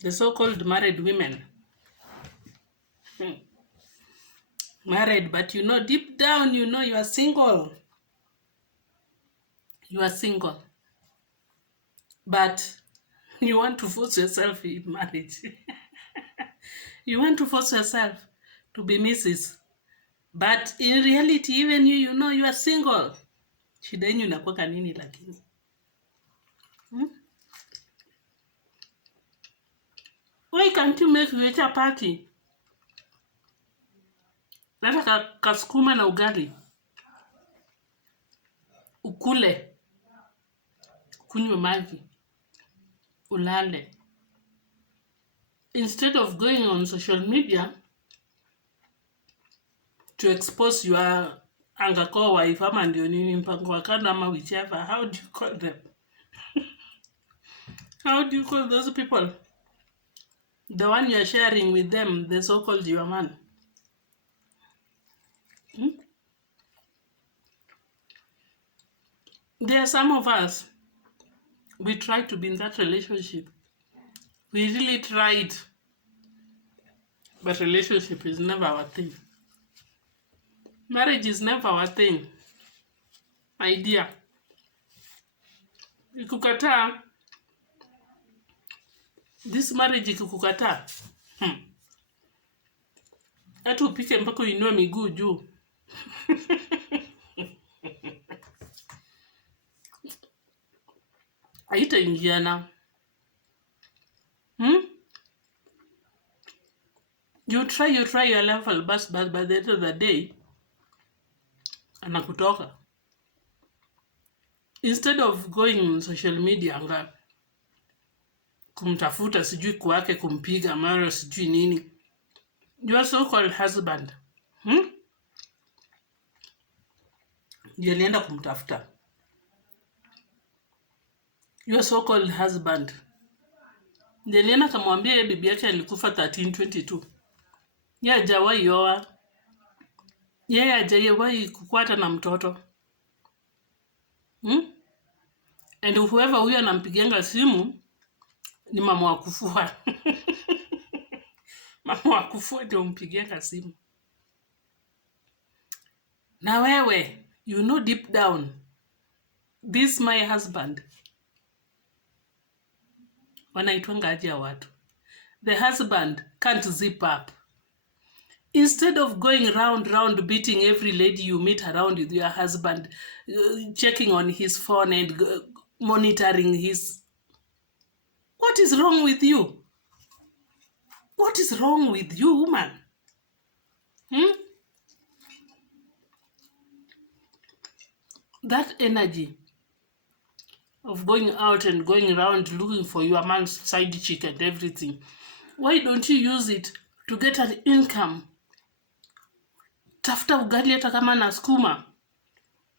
The so-called married women. Married, but deep down, you are single. You are single. But you want to force yourself in marriage. You want to force yourself to be Mrs. But in reality, even you are single. Shida yenu inakuwa nini lakini? Why can't you make a party? Nataka kasukuma na ugali. Ukule. Kunywe maji. Ulale. Instead of going on social media to expose your angako wife ama ndio nini mpango wa kando ama whichever, how do you call them? How do you call those people? The one you are sharing with them, the so-called your man. There are some of us, we try to be in that relationship. We really tried. But relationship is never our thing. Marriage is never our thing. My dear. Ikikukataa, this marriage ikikukataa, hata upike mpaka uinue miguu juu. Haitaingiana. You try your level, but by the end of the day, anakutoka. Instead of going on social media anga kumtafuta sijui kwake kumpiga mara sijui nini, your so-called husband ndiye alienda kumtafuta. Your so-called husband ndiye alienda kumwambia bibi yake alikufa 1322. Yeye hajawahi oa. Yeye hajawahi kukwata na mtoto. And whoever huyo anampigianga simu ni mama wa kufua. Mama wa kufua ndio mpigianga simu. Na wewe, deep down, this my husband. Wanaitwanga aje ya watu. The husband can't zip up. Instead of going round beating every lady you meet around with your husband, checking on his phone and monitoring his... What is wrong with you? What is wrong with you, woman? That energy of going out and going around looking for your man's side chick and everything, why don't you use it to get an income? Tafuta ugali hata kama na skuma.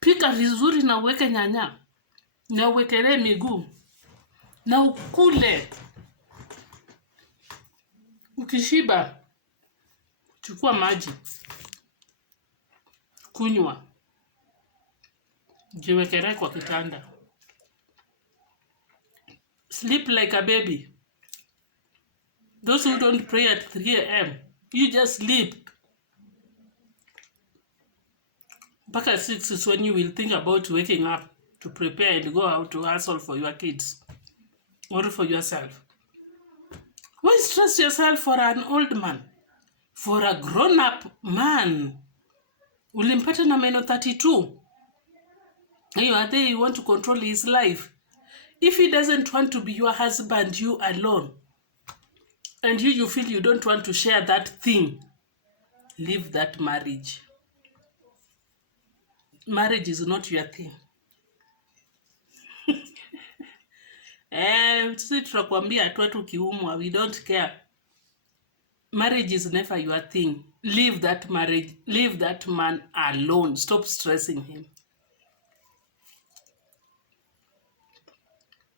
Pika vizuri na uweke nyanya. Na uwekelee miguu. Na ukule. Ukishiba, chukua maji. Kunywa. Jiwekelee kwa kitanda. Sleep like a baby. Those who don't pray at 3 a.m., you just sleep. Back at 6 is when you will think about waking up to prepare and go out to hustle for your kids or for yourself. Why stress yourself for an old man? For a grown-up man. Ulimpata na meno 32. You are there, you want to control his life. If he doesn't want to be your husband, you alone, and you feel you don't want to share that thing, leave that marriage. Marriage is not your thing. Sisi tutakwambia tu watu kiumwa, we don't care. Marriage is never your thing. Leave that marriage, leave that man alone. Stop stressing him.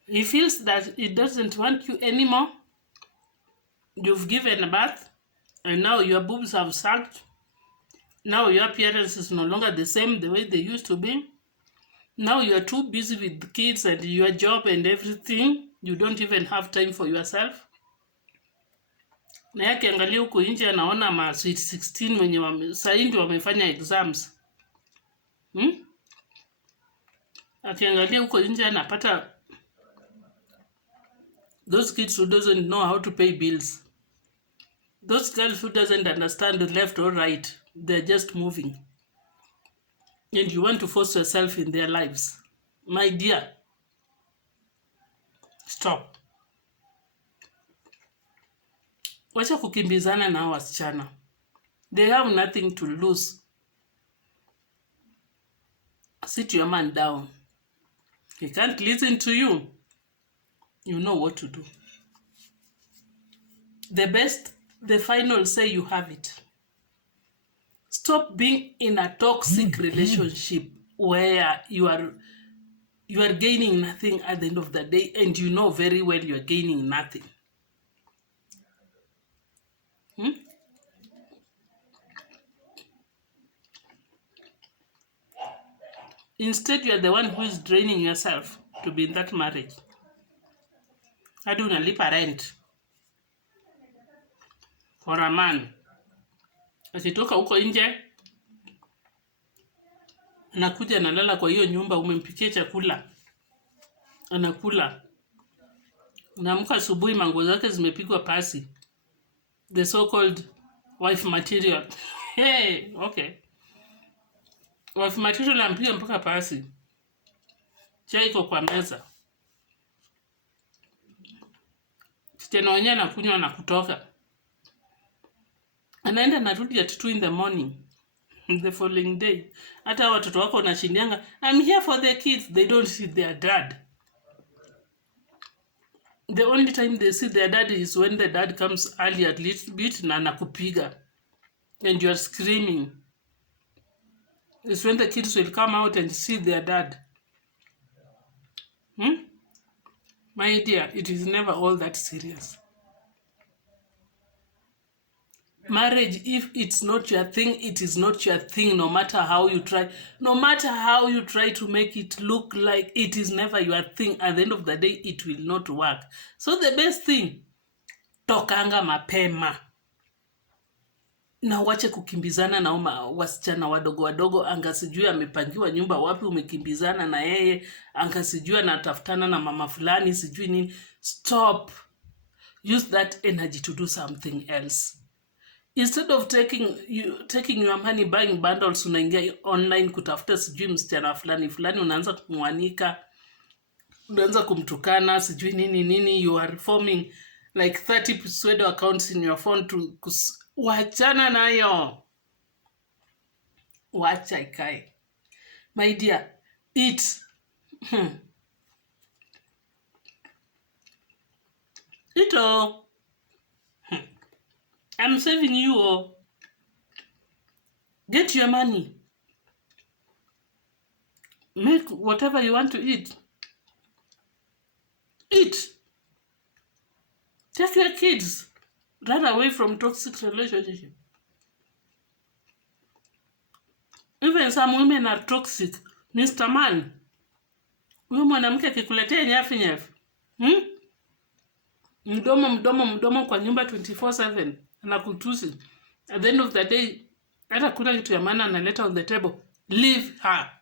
He feels that he doesn't want you anymore. You've given birth, and now your boobs have sagged. Now your appearance is no longer the same the way they used to be. Now you are too busy with the kids and your job and everything. You don't even have time for yourself. Na yake angalia huko nje anaona ma sweet 16 wenye sasa ndio wamefanya exams. Akiangalia huko nje anapata those kids who doesn't know how to pay bills. Those girls who doesn't understand the left or right. They're just moving. And you want to force yourself in their lives. My dear, stop. Wacha kukimbizana na wasichana. They have nothing to lose. Sit your man down. He can't listen to you. You know what to do. The final say you have it. Stop being in a toxic relationship where you are gaining nothing at the end of the day, and you know very well you are gaining nothing. Instead, you are the one who is draining yourself to be in that marriage. Hadi unalipa rent for a man. Akitoka huko nje, anakuja analala kwa hiyo nyumba, umempikia chakula, anakula. Unaamka asubuhi manguo zake zimepigwa pasi. The so-called wife material. Hey, okay. Wife material ampiga mpaka pasi. Chai iko kwa meza. Tena wenyewe anakunywa na kutoka. Anaenda narudi at 2 in the morning. The following day. Hata watoto wako wanashindianga, I'm here for the kids. They don't see their dad. The only time they see their dad is when the dad comes early a little bit na anakupiga. And you are screaming. It's when the kids will come out and see their dad. My dear, it is never all that serious. Marriage, if it's not your thing, it is not your thing, no matter how you try. No matter how you try to make it look like it is never your thing, at the end of the day, it will not work. So the best thing, tokanga mapema. Na wache kukimbizana na wasichana wadogo, anga sijui amepangiwa nyumba wapi, umekimbizana na yeye, anga sijui anatafutana na mama fulani, sijui nini. Stop. Use that energy to do something else. Instead of taking your money buying bundles, unaingia online kutafuta sijui msichana fulani, unaanza kumwanika, unaanza kumtukana, sijui nini, you are forming like 30 pseudo accounts in your phone to wachana nayo. Wacha ikae. My dear, eat. Eat all. I'm saving you all. Get your money. Make whatever you want to eat. Eat. Take your kids. Run away from toxic relationship. Even some women are toxic. Mr. Man. Huyo mwanamke akikuletea nyafi. Mdomo kwa nyumba 24/7. Anakutusi. At the end of the day, hata kuna kitu ya maana analeta on the table. Leave her.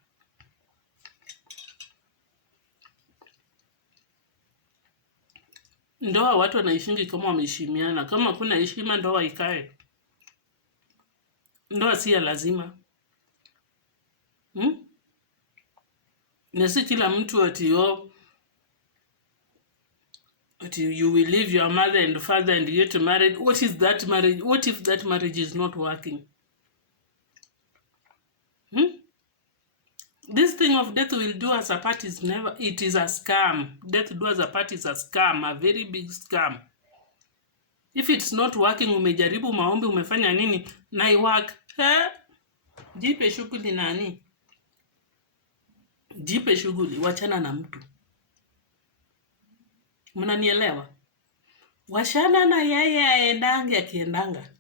Ndoa watu wanaishingi kama wameheshimiana. Kama kuna heshima ndoa ikae. Ndoa si ya lazima. Na si kila mtu ati you will leave your mother and father and get married. What is that marriage? What if that marriage is not working? This thing of death will do us apart is never, it is a scam. Death do us apart is a scam, a very big scam. If it's not working, umejaribu maombi, umefanya nini, na iwork. Jipe shughuli nani? Jipe shughuli, wachana na mtu. Mnanielewa? Washana na yeye aendange akiendanga.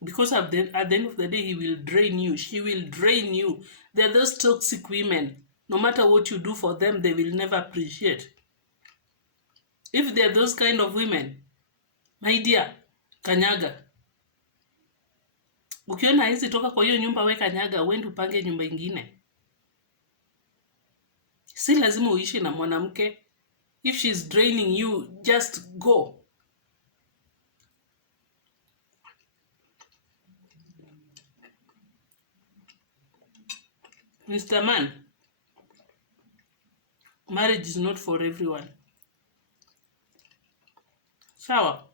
Because at the end of the day, he will drain you. She will drain you. They're those toxic women. No matter what you do for them, they will never appreciate. If there are those kind of women, my dear, kanyaga. Ukiona hizi toka kwa hiyo nyumba, we kanyaga, uende upange nyumba ingine. Si lazima uishi na mwanamke. If she's draining you, just go. Mr. Man, marriage is not for everyone. Sawa?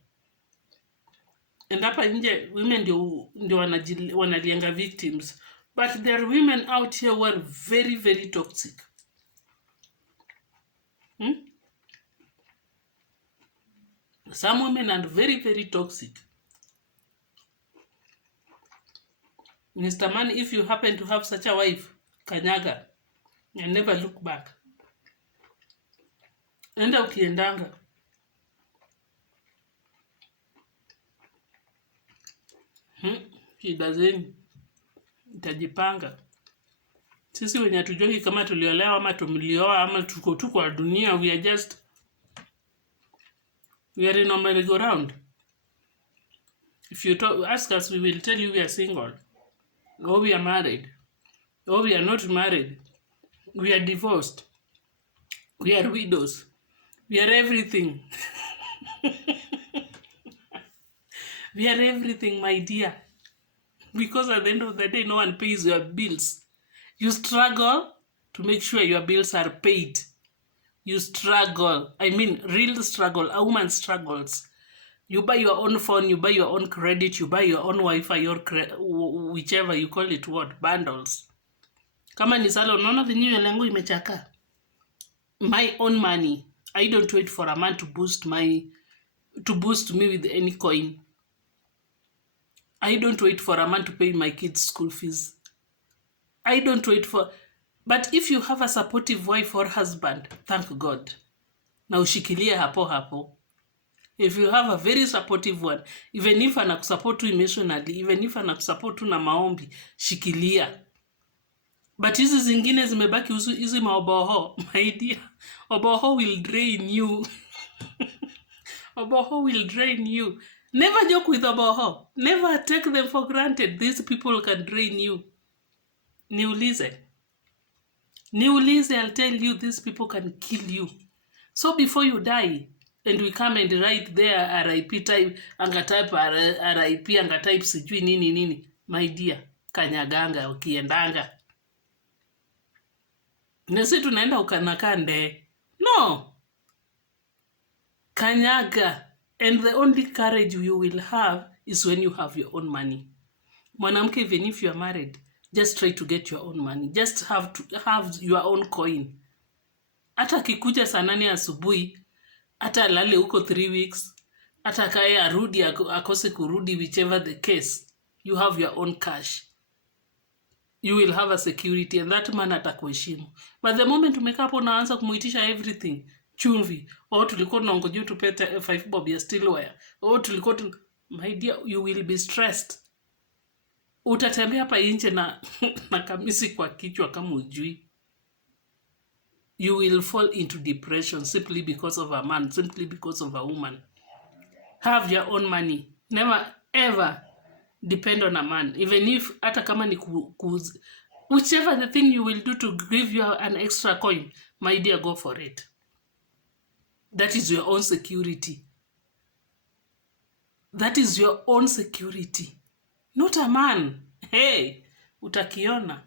And hapa nje, women ndio wanalianga victims. But there are women out here who are very, very toxic. Some women are very, very toxic. Mr. Man, if you happen to have such a wife, kanyaga, and never look back. Enda ukiendanga. Shida zenu itajipanga. Sisi wenye hatujui kama tuliolewa ama tumlioa ama tuko tu kwa dunia, we are in a merry-go-round. If you ask us, we will tell you we are single, or we are married, or we are not married, we are divorced, we are widows, we are everything. We are everything, my dear. Because at the end of the day, no one pays your bills. You struggle to make sure your bills are paid. You struggle. I mean, real struggle. A woman struggles. You buy your own phone, you buy your own credit, you buy your own Wi-Fi, whichever you call it, what? Bundles. Kama ni sala, unaona venyewe lengo imechaka. My own money. I don't wait for a man to boost me with any coin. I don't wait for a man to pay my kids' school fees. I don't wait for... But if you have a supportive wife or husband, thank God. Na ushikilie hapo. If you have a very supportive one, even if anakusupport tu emotionally, even if anakusupport tu na maombi, shikilia. But hizi zingine zimebaki hizi maoboho, my dear. Oboho will drain you. Oboho will drain you. Never joke with oboho. Never take them for granted. These people can drain you. Niulize, I'll tell you, these people can kill you. So before you die, and we come and write there, RIP type, angatype RIP, angatype sijui nini, my dear, kanyaganga, ukiendanga. Nasi tunaenda ukanakande. No. Kanyaga. And the only courage you will have is when you have your own money. Mwanamke, even if you are married, just try to get your own money. Just have to have your own coin. Ata kikuja saa 8 asubuhi, ata lale huko 3 weeks, ata kae arudi akose kurudi, whichever the case, you have your own cash. You will have a security, and that man atakuheshimu. But the moment umeka hapo unaanza kumuitisha everything, chumvi, tulikuwa tunangoja tupete 5 bob ya stillware, tulikuwa my dear, you will be stressed. Utatembea hapa nje na kamisi kwa kichwa kama ujui. You will fall into depression simply because of a man, simply because of a woman. Have your own money. Never ever depend on a man. Even if hata kama ni whichever the thing you will do to give you an extra coin, my dear, go for it. That is your own security. That is your own security. Not a man. Hey, utakiona.